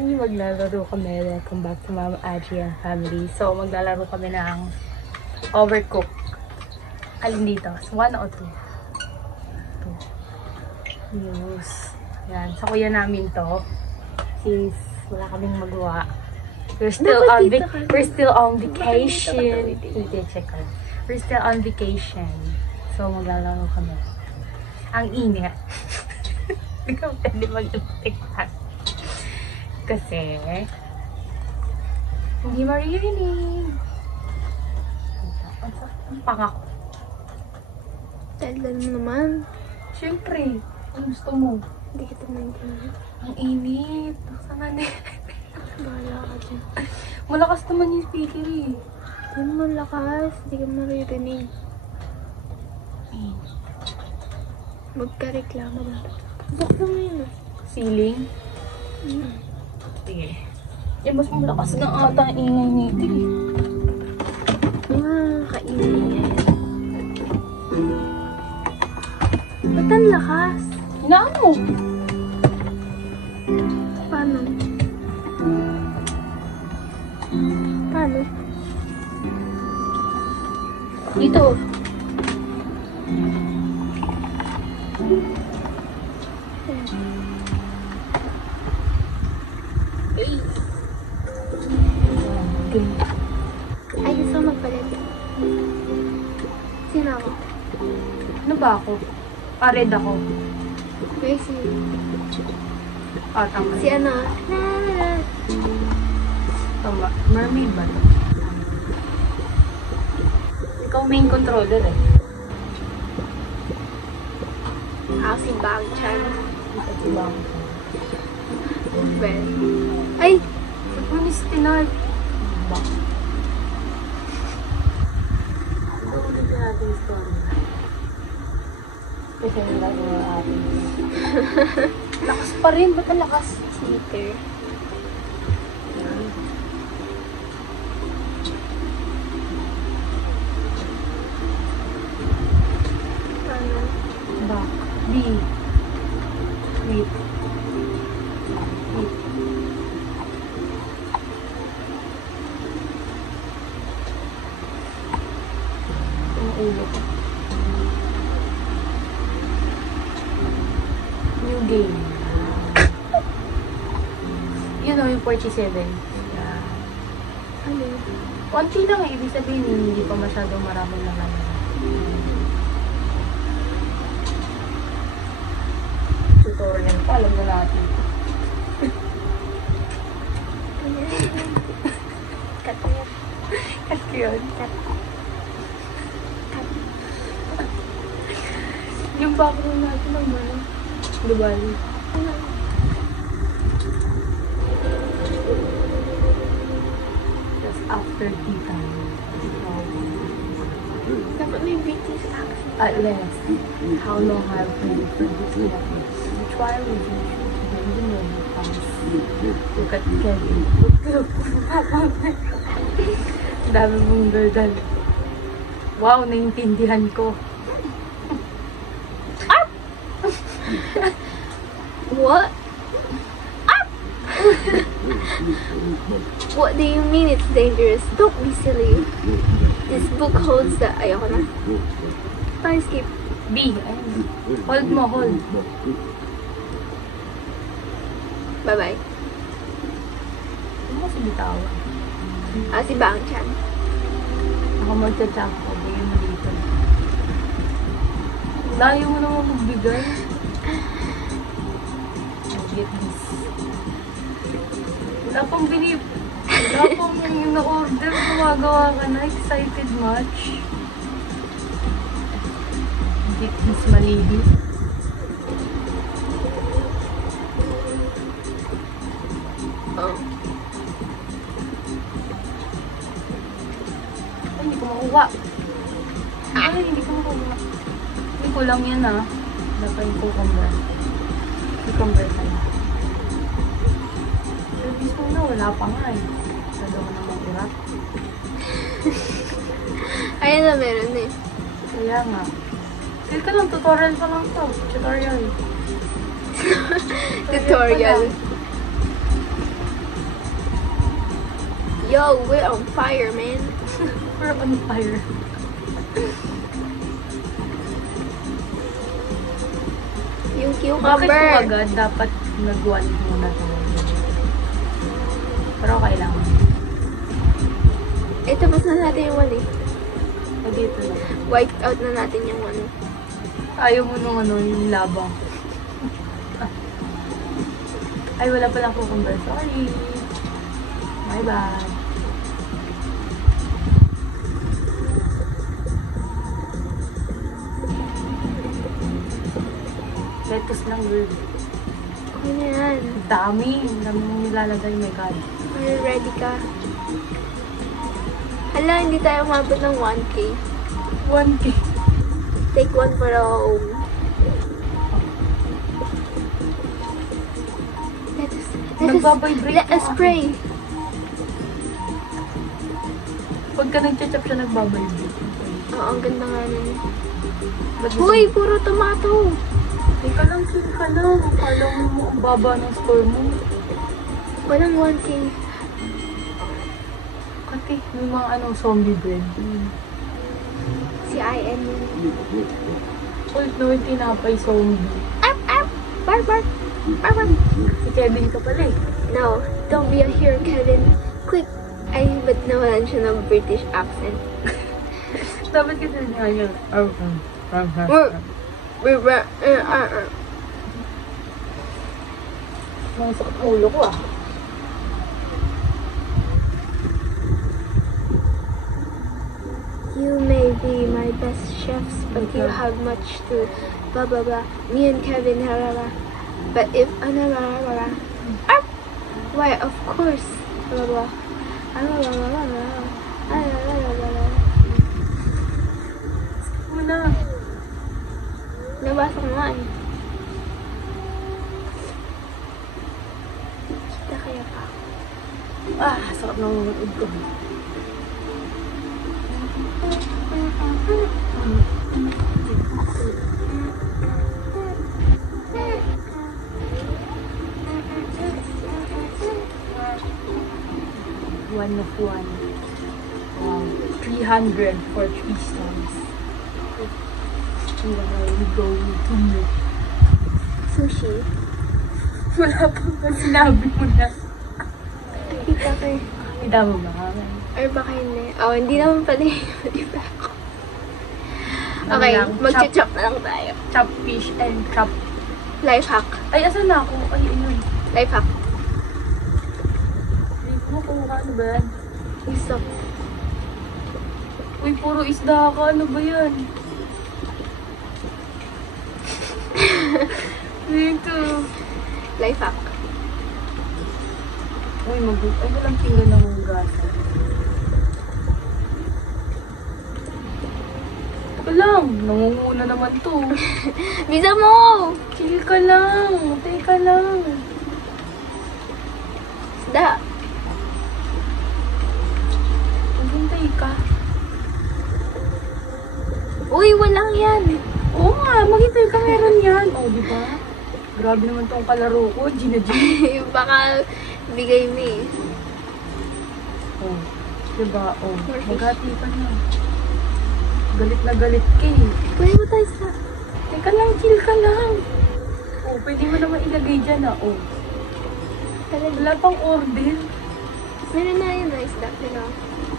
Hi! Maglalaro kami. Welcome back to Mama Aji and family. So, maglalaro kami ng Overcooked. Alin dito? 1 o 2? News. Yan. Sa kuya namin to. Since wala kaming magawa. We're still on vacation. Check on. We're still on vacation. So, maglalaro kami. Ang init. Hindi ko pwede mag-tiktak. Kasi, hindi maririnig. Ang pangako. Dahil naman. Siyempre, ang gusto mo. Hindi kita maintindihan. Ang init. Saan na? Bahala ka dyan. Malakas naman yung speaker eh. Hindi mo lakas. Hindi ka maririnig. Magka-reklamo na. Buksan mo yun ah. Ceiling? Sige. Eh, mas malakas na ata ang ingay nito eh. Kaingay yan. Ba't ang lakas? Hinaan mo. Paano? Paano? Dito. Okay. Ay, gusto ko magpalit. Sino ako? Ano ba ako? Red ako. Gracie. Tama. Si ano? Tama. Mermaid ba ito? Ikaw main controller eh. Ako si Bang Chan. Ito si Bang. Well. Ay! Manis tinal. Bang. Ulitin natin yung story. Kasi nilagay mo natin. Lakas pa rin. Ba't ang lakas? Sneaker. Paano? Back. B. Wait. Wait. Ang ulo ko. New game. Yun o, yung 47. Yeah. Ano? Konti lang eh. Ibig sabihin, hindi pa masyadong maraming naman. Tutorial pa, alam na natin. Cut mo yan. Cut ko yun. Cut. Yung background natin naman. Dubai. Ano? Just after tea time. Dapat may British accent. At last, how long have we waited for this moment? The trial is usual to bring the moment comes. Look at Kevin. Look. Dami mong daldal. Wow, naintindihan ko. What? What do you mean it's dangerous? Don't be silly. This book holds the... Ayoko na. Tayo skip. B, ayun. Hold mo, hold. Bye-bye. Ano mo si bitawan? Si Bang Chan. Ako magcha-champ ko. Bigyan mo dito. Layo mo naman magbigay. Get this. Wala pang binip. Wala pang na-order. Gumagawa ka na. Excited much. Get this malili. Oh. Ay, hindi ko makuha. Ay, hindi ko makuha. Hindi ko lang yan ah. Dapat yung cucumber. Cucumber ka na. Service mo na, wala pa nga eh. Sado ko na mag-irap. Ayan na, meron eh. Kaya nga. Feel ka lang, tutorial pa lang to. Tutorial. Tutorial. Yo, we're on fire, man. We're on fire. Yung Bakit po cucumber. agad dapat nag-1 muna tayo? Pero okay lang. Eh, tapos na natin yung one eh. Dito lang. Wipe out na natin yung one. Ayaw mo nung ano, yung labang. Ay, wala palang cucumber. Sorry. My bad. Lettuce lang, girl. Okay na yan. Dami. Dami mong nilalagay, my God. Are you ready ka? Hala, hindi tayo umabot ng 1K. 1K. Take one for home. Nagbabibrate Let us yung pray. Pagka nag-chop siya, nagbabibrate. Oo, ang ganda nga nun. Ba't Hoy, puro tomato. Teka lang, chill ka lang. Akala mo ang baba ng score mo. Walang 1K. Kasi may mga zombie bread. Si IN. Ulit na yung tinapay zombie. Arp, arp. Bark, bark. Bark, bark. Si Kevin ka pala eh. No, don't be a hero, Kevin. Quick. Ay, ba't nawalan siya ng British accent? Dapat kasi niya yun. Mga sakit ang ulo ko ah. You may be my best chefs, but you have much to blah blah blah. Me and Kevin, blah blah blah. But if blah blah blah blah. Arp! Why, of course, blah blah. Blah blah blah blah blah. Blah blah blah blah. Muna. Nabasa ko nga eh. Kita kaya pa. Ah, sakit ng ulo ko. One of one. Wow. 300 for 3 stars. Wow, we going to meet. Sushi. Wala pa ba sinabi mo na? Kita ko eh. Kita mo ba? Or baka hindi. Oh, hindi naman pala eh. Di ba ako? Okay, lang, mag-chop na lang tayo. Chop fish and chop. Life hack. Ay, asan na ako? Ay, ayun. Life hack. Hindi mo kung ano ba yan? Isok. Uy, puro isda ka. Ano ba yan? Dito. Life hack. Uy, ay, walang tinggan ng gasa. Teka lang, nangunguna naman to. Bisa mo! Chill ka lang. Teka lang. Isda. Maghintay ka. Uy, walang yan. Oo nga, maghintay ka, meron yan. O, di ba? Grabe naman tong kalaro ko, Gina G. Baka bigay mo eh. Oh, diba? Oh, More fish. maghati ka na. Galit na galit ka eh. Pwede mo tayo sa... Teka lang, chill ka lang. Oh, pwede mo naman ilagay dyan ah. Oh, Talaga. wala pang order. Meron na yun na isda. Pero...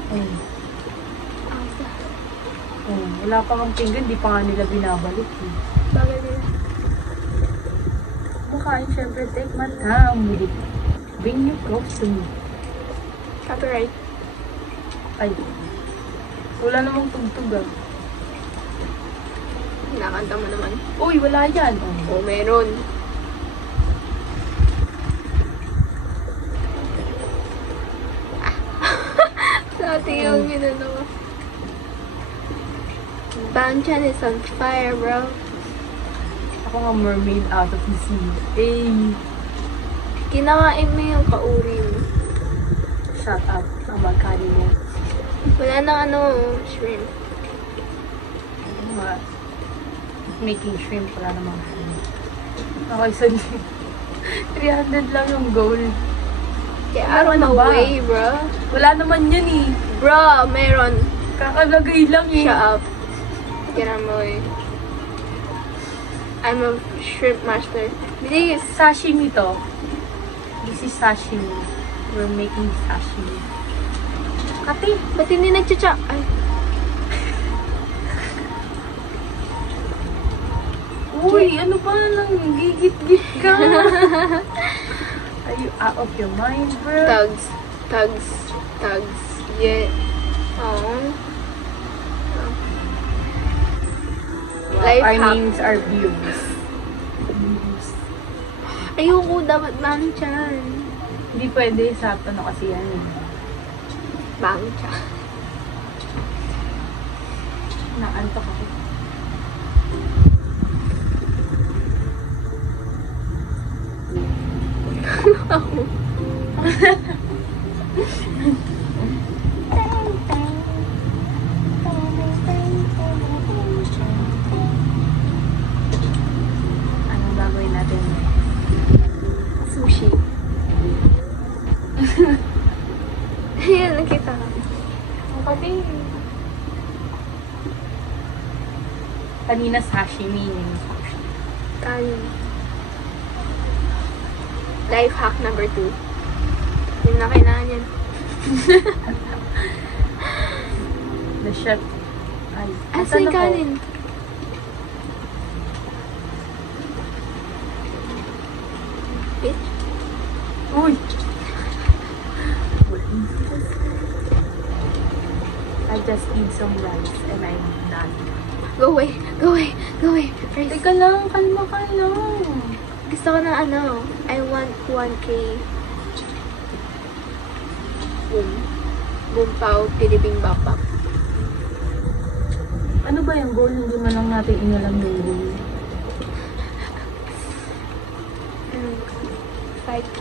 Oh, Ah, isda. oh, wala pa kang pinggan, di pa nga nila binabalik eh. Bagal nila. Makain, syempre, take my time with it. Bring you close to me. Copyright. Ay, wala namang tugtog ah. Nakanta mo naman. Uy, wala yan. Oh, Oh, meron. Sa ating yung ginanawa. Banchan is on fire, bro. ako nga mermaid out of the sea. Eh, Kinawain mo yung kauri mo. shut up. Ang magkali mo. Wala nang shrimp. Ano nga, making shrimp, wala namang shrimp. Okay, so 300 lang yung goal. Get out of Ano my ba? way, bro. Wala naman yun eh. Bro, meron. Kakalagay lang eh. Shut up. Get out of my way. I'm a shrimp master. Bilis. Sashimi to. This is sashimi. We're making sashimi. Kati. Ba't hindi nagcha-cha? Ay. Uy, ano ba lang? Gigit-git ka. Are you out of your mind, bro? Tugs. Tugs. Tugs. Yeah. Oh. Life Our hack. names are views. Ayoko, dapat bang chan. Hindi pwede sa ano kasi yan eh. Bang chan. Naantok ako. Anong gagawin natin? Sushi. Ayan, nakita ka. Kasi kanina sashimi yung sushi. Kanin. Life hack number 2. Hindi na kailangan yan. The chef. Ay, Asa yung kanin? Bitch. Uy! I just need some rice and I'm done. Go away. Go away. Go away. Rice. Teka lang, kalma ka lang. Gusto ko ng ano. I want 1K. Boom. Boom pao. Piliping bapak. Ano ba yung goal? Hindi man lang natin inalam yung goal. 5K.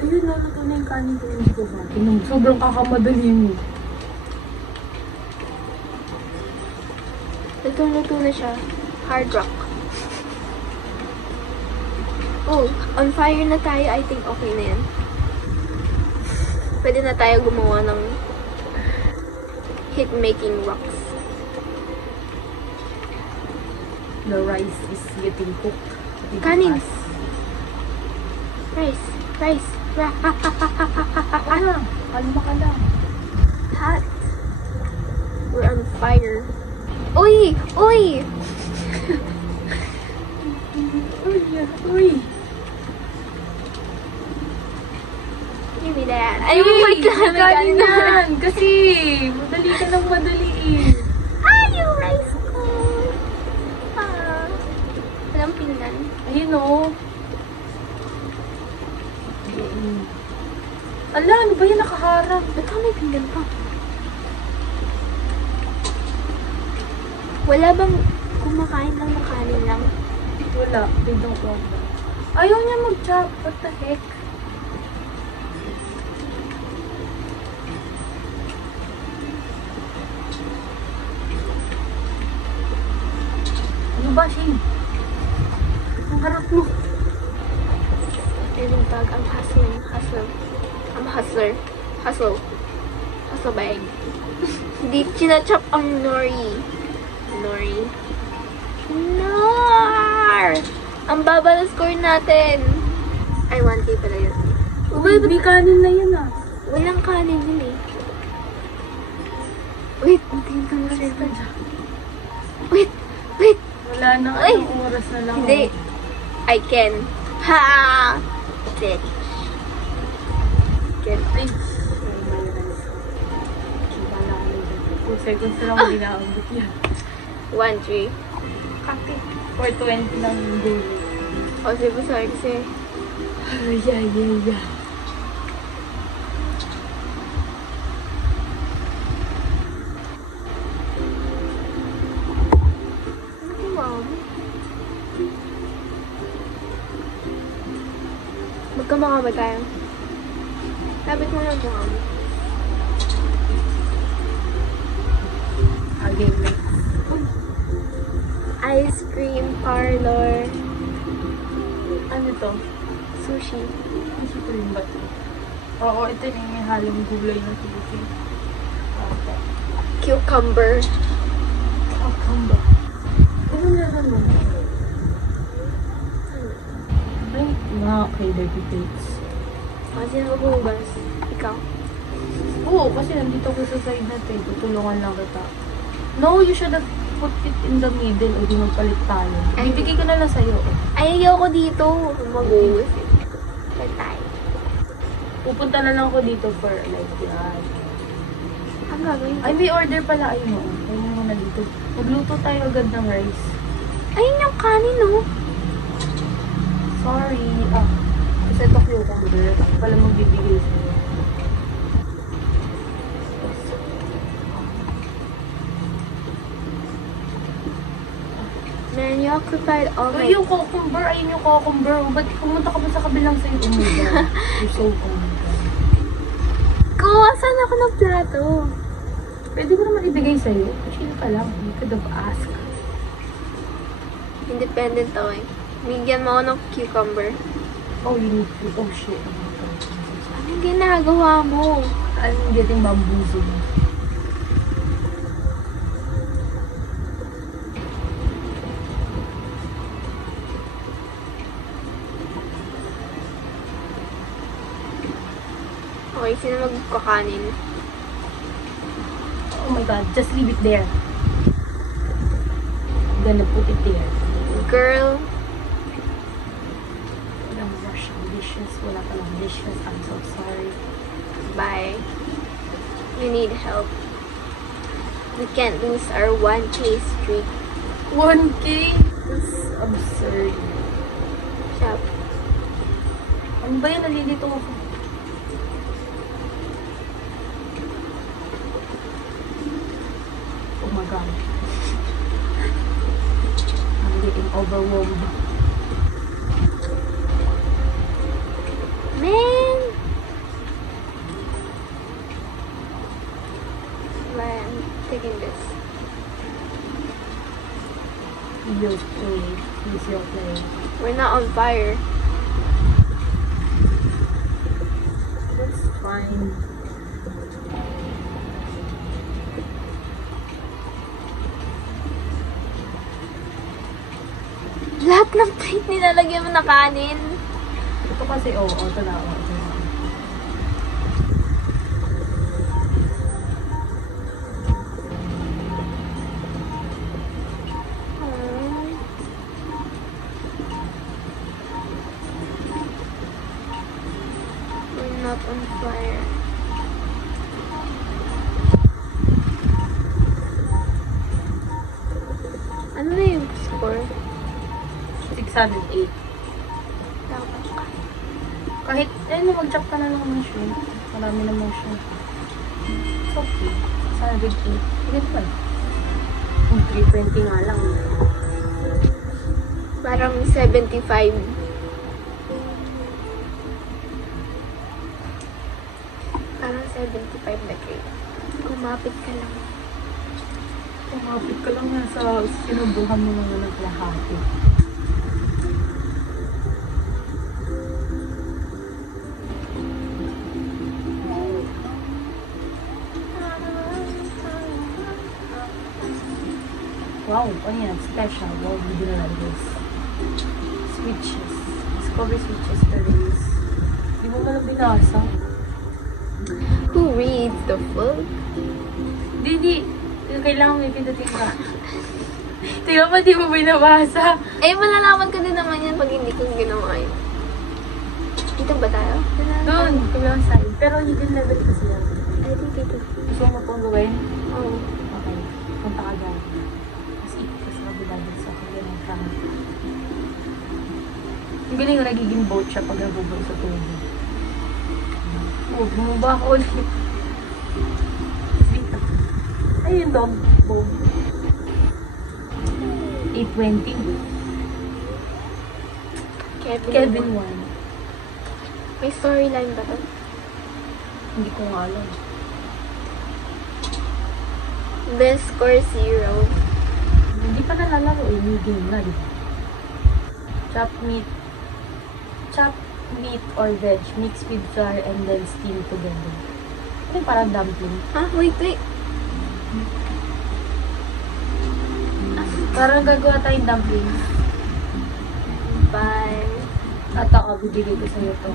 Ayun, lalato na yung kanin ko yung ko ba? Sobrang kakamadali mo. Luto na siya. Hard rock. Oh, on fire na tayo. I think okay na yan. Pwede na tayo gumawa ng hit-making rocks. The rice is getting cooked. Kanin. Rice. Rice. Kalma ka lang. Hot. We're on fire. Uy! Uy! Uy! Give me that. Ay, wait lang. Kanin yan! Kasi, madali ka lang madali eh. Ay, yung rice ko! Ah. Walang pinggan. Ayun o. Ala, ano ba yan nakaharap? Ito may pinggan pa. Wala bang kumakain lang ng kanin lang? Wala, they don't want that. Ayaw niya mag-chop. What the heck? Ano ba, Shane? Ang harap mo. Feeling bag. I'm hustling. Hustle. I'm a hustler. Hustle. Hustle bag. Hindi chinachop ang nori. Nori. Nor! Ang baba na score natin. Ay, 1K pala yun. Uy, di kanin na yun ah. Walang kanin yun eh. Wait, antayin ka na sir. Wait, wait. Wala na, Ay! anong oras na lang. Hindi. I can. Ha! Bitch. Can. Ay, may rice. Wala ko na 2 seconds na lang hindi naabot yan. 1-3. Kaki. 420 lang yung dulo. O, diba sorry kasi. Ay, yeah. Ano mom? Magkamukha ba tayo? Sabit mo lang mukha mo. game mates. Ice cream parlor. Ano to? Sushi. Sushi ko rin ba to? Oo, ito na yung may halong gulay na sushi. Okay. Cucumber. Kakamba. Ano meron mo? Ay, mga kay Dirty Plates. Sino maghugas? Ikaw. Oo, kasi nandito ko sa side natin. Tutulungan lang kita. No, you should have put it in the middle o di magpalit tayo. Ay. Ibigay ko na lang sa'yo. Ay, ayoko dito. Maghugas. Patay. Pupunta na lang ako dito for like yan. Ang gagawin ko. Ay, may order pala. Ay, no. Ayun mo na dito. Magluto tayo agad ng rice. Ayun yung kanin, no? Sorry. Kasi ito cucumber. Ako pala magbibigay sa'yo. Man, you occupied all my... Ay, yung cucumber. Ayun yung cucumber. Ba't pumunta ka ba sa kabilang sa'yo? Oh my God. You're so Kuwasan ako ng plato. Pwede ko naman ibigay sa'yo. Chill ka lang. You could have asked. Independent ako eh. Bigyan mo ako ng cucumber. Oh, you need to. Oh, shit. Anong ginagawa mo? I'm getting bamboozled. Okay, sino magkakanin? Oh my God. Just leave it there. I'm gonna put it there. Girl, Walang wash ang dishes. Wala palang dishes. I'm so sorry. bye. You need help. We can't lose our 1K streak. 1K? That's absurd. Shop. Ano ba yan? Nalilito ako. Oh my God. I'm getting overwhelmed. Man! Bye, I'm taking this. You'll play. Please, you'll play. We're not on fire. That's fine. Lahat ng plate nilalagyan mo na kanin. Ito kasi, ito na. Ito na. We're not on fire. Ano na yung score? 608. Dapat ka. Kahit, mag-chop ka na lang ng shrimp. Marami namang shrimp. It's okay. 608. Ganit pa. Yung 320 nga lang. Parang 75. Parang 75 na grade. Kumapit ka lang. Kumapit ka lang yan sa sinubuhan mo naman ng lahati. Wow, ano yan? Special. Wow, hindi na lang this. Switches. Discover switches for this. Di mo malang binasa. Who reads the book? Di. Kailangan may pindutin ka. Tingnan mo, di mo binabasa. Eh, malalaman ko din naman yan pag hindi ko ginawa yun. Dito ba tayo? Doon, kabilang side. Pero hidden level kasi yan. Ay, dito. Gusto mo pong gawin? Oo. Okay. Punta ka dyan. Mas ikot sa kabila din sa kabilang kamay. Ang galing yung nagiging boat siya pag nabubog sa tubig. Oh, bumaba ako ulit. Ay, yung dog boat. 820. Kevin 1. May storyline ba to? Hindi ko nga alam. Best score 0. Hindi pa nalalaro eh. New game na, di ba? Chopped meat or veg mixed with flour and then steamed together. Ito yung parang dumpling. Wait. Parang gagawa tayong dumpling. Bye. At ako, bibigay ko sa'yo to.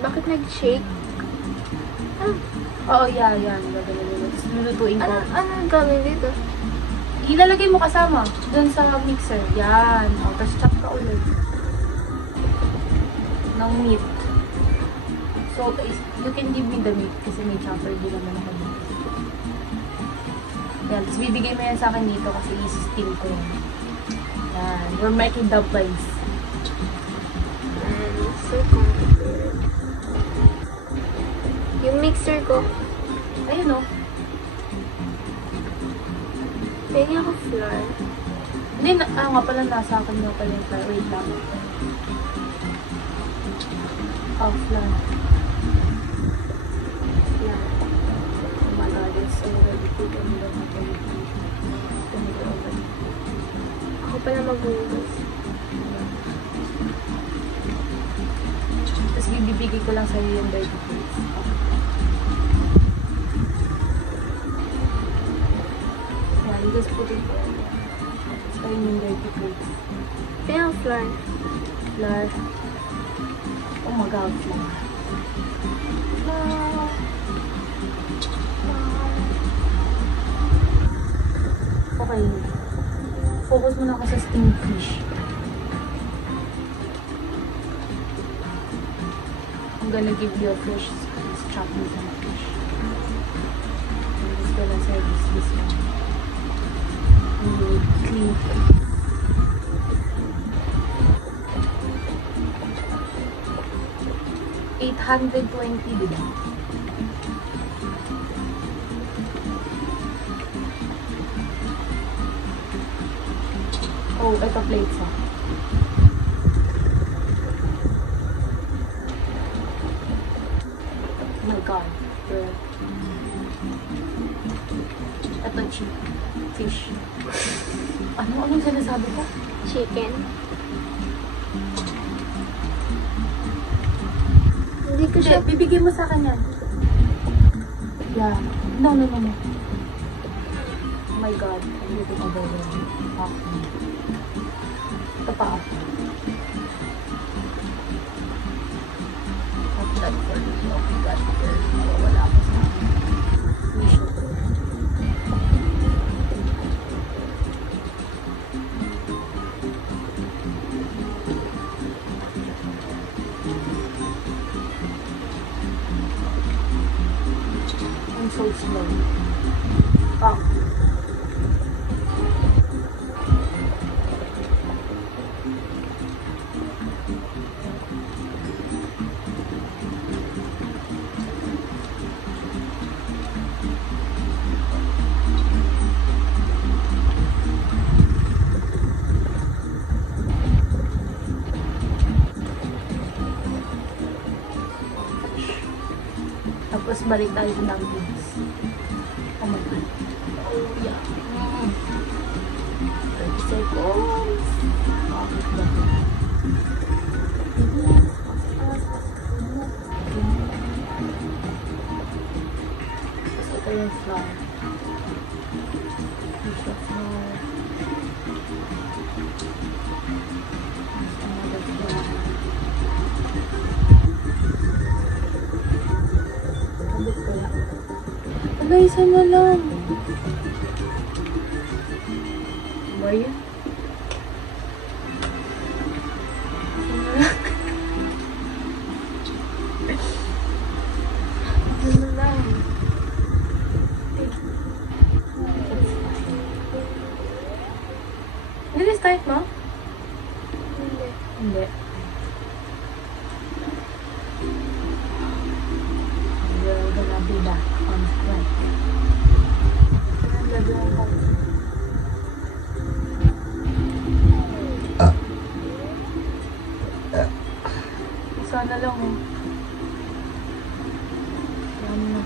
Bakit nag-shake? Oo, yan. Gagawin mo. Tapos lulutuin ko. Ano ang gawin dito? Ilalagay mo kasama. Doon sa mixer. Yan. O, tapos chop ka ulit. Ng meat. So, you can give me the meat kasi may chopper din naman ako dito. Yan. Tapos bibigay mo yan sa akin dito kasi i-steam ko yan. Yan. We're making dumplings. So complicated. Yung mixer ko, Ayun o. pwede ako flour. Hindi, nga pala nasa akin nga pala yung flour. Wait lang. Flour. Yan. Oh my god, it's already cooked and you don't have to make it already. Ako pala maghugas. Tapos bibigay ko lang sa'yo yung dirty plates. Yan, you just put it there. Tapos ayun yung dirty plates. Pwede ako flour. Flour. Oh my god, flour. Flour. Okay. Focus muna ako sa steamed fish. I'm gonna give you a fish. Let's chop me some fish. I'm just gonna service this one. And you will clean it. $820, diba? Oh, ito plates ah. Oh my god. Girl. Ito fish. Anong sinasabi ko? Chicken. Hindi ko siya... Bibigyan mo sa akin yan. Yeah. No. Oh my god. Hindi ko magawin. Ito pa ako. Oh god, for me. Oh my god, girl. Wala ako sa akin. I'm so slow. Tapos balik tayo sa dumplings. Oh my god. Oh yeah. 30 seconds. Bakit ba? Tapos ito yung flour. Ito yung flour. Another flour. Agay, isa na lang. Ba yun? Isa na lang. Nili-start mo? Hindi. We're gonna be back on track. Sana lang eh. Yan na.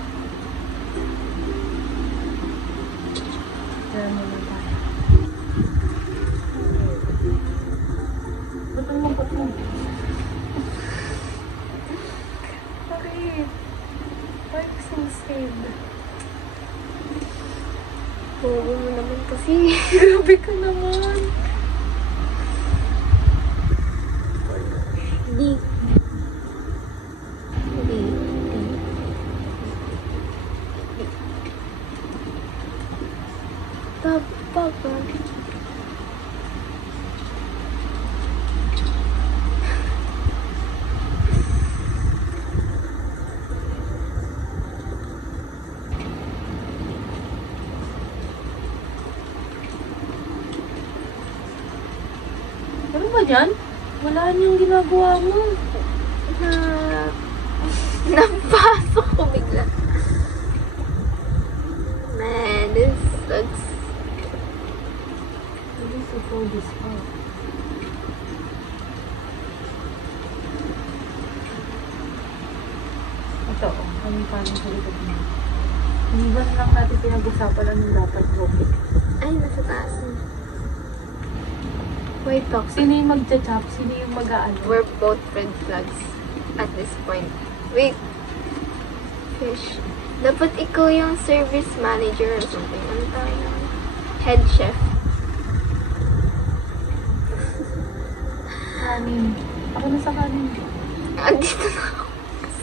Ba't ang lambot mo? Bakit? Bakit gusto mo save? Oo mo naman kasi. Grabe ka naman. Di. Papa. Ano ba yan? Wala niyang ginagawa mo. Napasok ko bigla. Man, this sucks. I need to pull this out. Ito, anong paano sa likod mo? Hindi ba lang natin pinag-usapan anong dapat gawin? Ay, nasa taas na. Wait, talk. Sino yung mag-chop? Sino yung mag-aano? We're both red flags at this point. Wait. Fish. Dapat ikaw yung service manager or something. Ano tawag na? Head chef. Kanin. Ako na sa kanin. Andito na ako.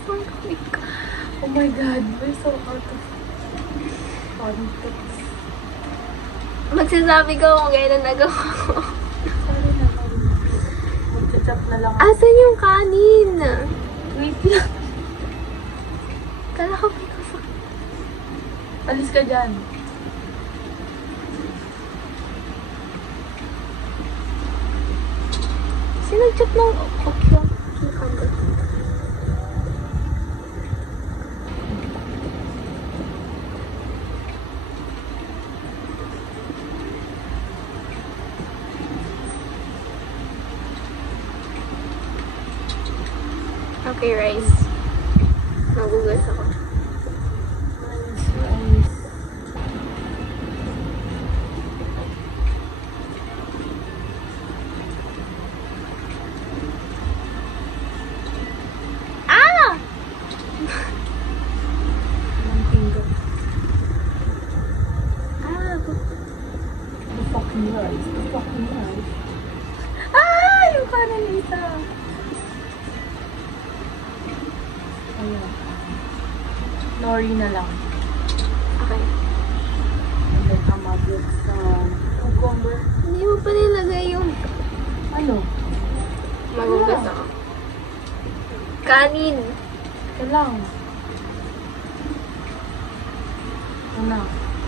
Sorry ko. Oh my God, we're so out of context. Magsasabi ko kung kailan nagawa ko. Sorry na, mag-chop na lang. Asan yung kanin? Wait lang. Kala ko pinasok. Alis ka dyan. Sino nag-chat ng okyo? Cucumber. Okay, rice. Magugas ako. Rice. Ah! Anong finger? Ah! The fucking rice. The fucking rice. Ah! Yung kanin na isa. Ayan. Nori na lang. Okay. And then I'm gonna get some cucumber. Hindi mo pa nilagay yung Ano? magugas ako. Kanin. Ito lang. Ito na.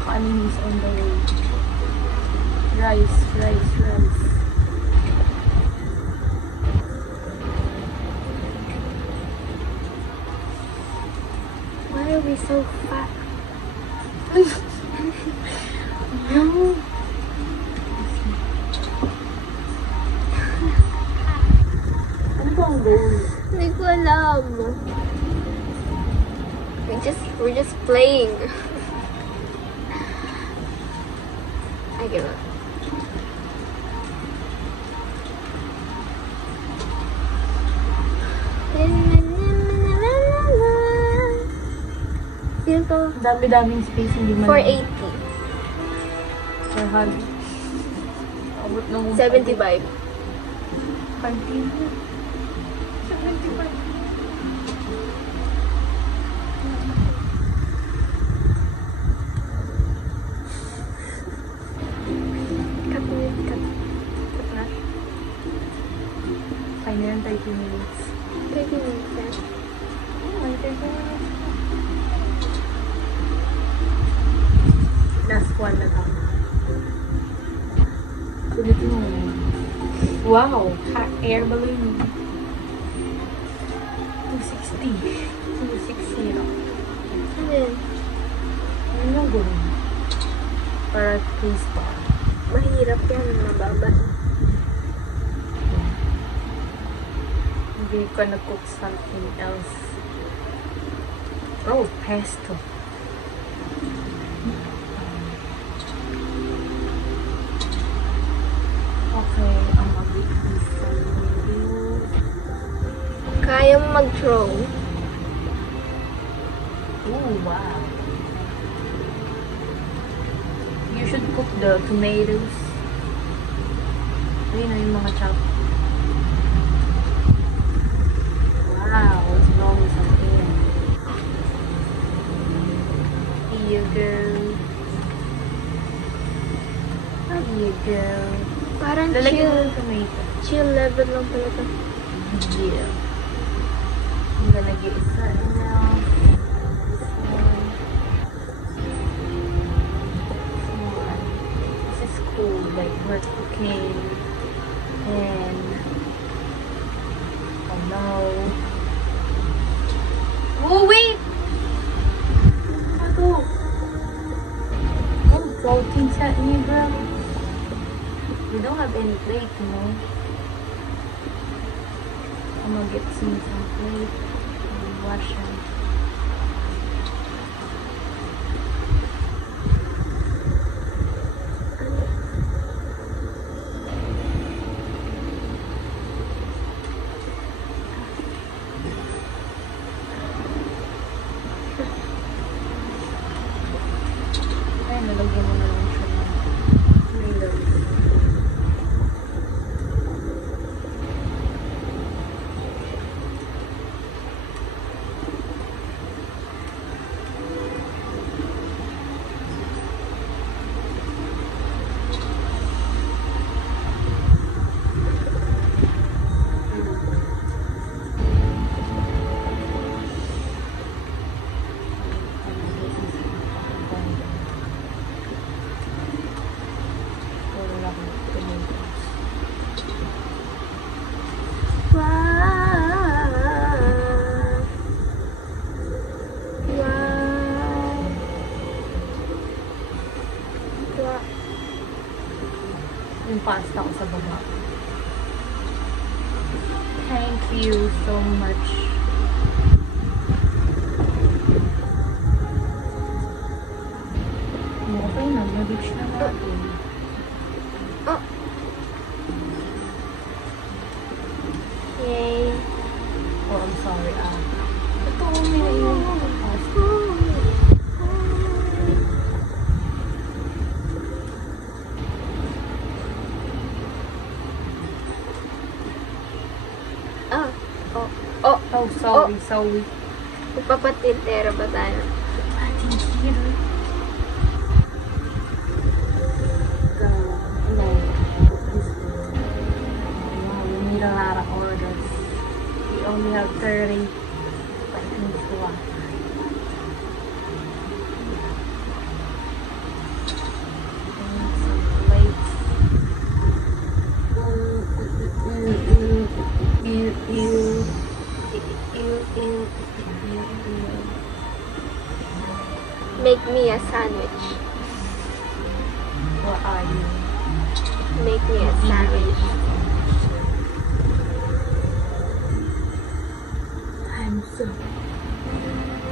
Kanin is on the way. Rice, rice, rice. Why are we so fat? No. Ano ba ang goal? Hindi ko alam. We're just playing. I give up. Feel ko Ang dami-daming space, hindi man. 480. 400. Abot ng 75. Canteen. 75. Cut me, cut. Cut na. Fine na yan, 30 minutes. 30 minutes na. Oh, may 30 minutes. Last one na lang. Ulitin mo. Wow! Hot air balloon. 260. 260. Ano yun? Ano yung gulong? Para 3 star. Mahirap yan, mababa. Hindi ko na-cook something else. Oh, pesto. Okay, I'm gonna make this mag-throw. Ooh, wow. You should cook the tomatoes. Ayun na yung mga chop. Wow, it's blowing some air. Here you go. Here you go. Parang Lalagyan mo chill. ng tomato. Chill level lang pala to. Yeah. I'm gonna get started now. This is cool, like we're cooking and oh no. Oh wait! Ako! I'm floating sa inyo, bro. We don't have any plate, you know. I'm gonna get some plate and wash them. Ay, nalagyan mo na lang siya ng tomatoes. Yung pasta ko sa baba. Thank you so much. Okay na, nag-reach na natin. Oh. Yay. Oh, I'm sorry. Ito, may yung pasta. Ah. Oh. Oh. Oh, sorry, sorry. Magpapatintera ba tayo? Thank you. We need a lot of orders. We only have 30. But it needs to watch. Some plates. Make me a sandwich. What are you? Make me a sandwich. I'm so 439.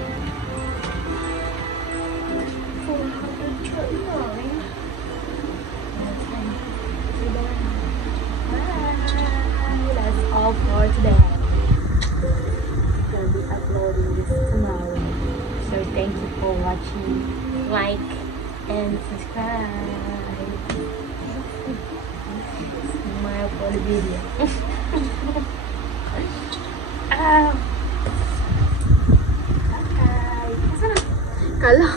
That's all for today. Gonna be uploading this tomorrow. So thank you for watching. Like and subscribe. Smile for the video. Bye. Kala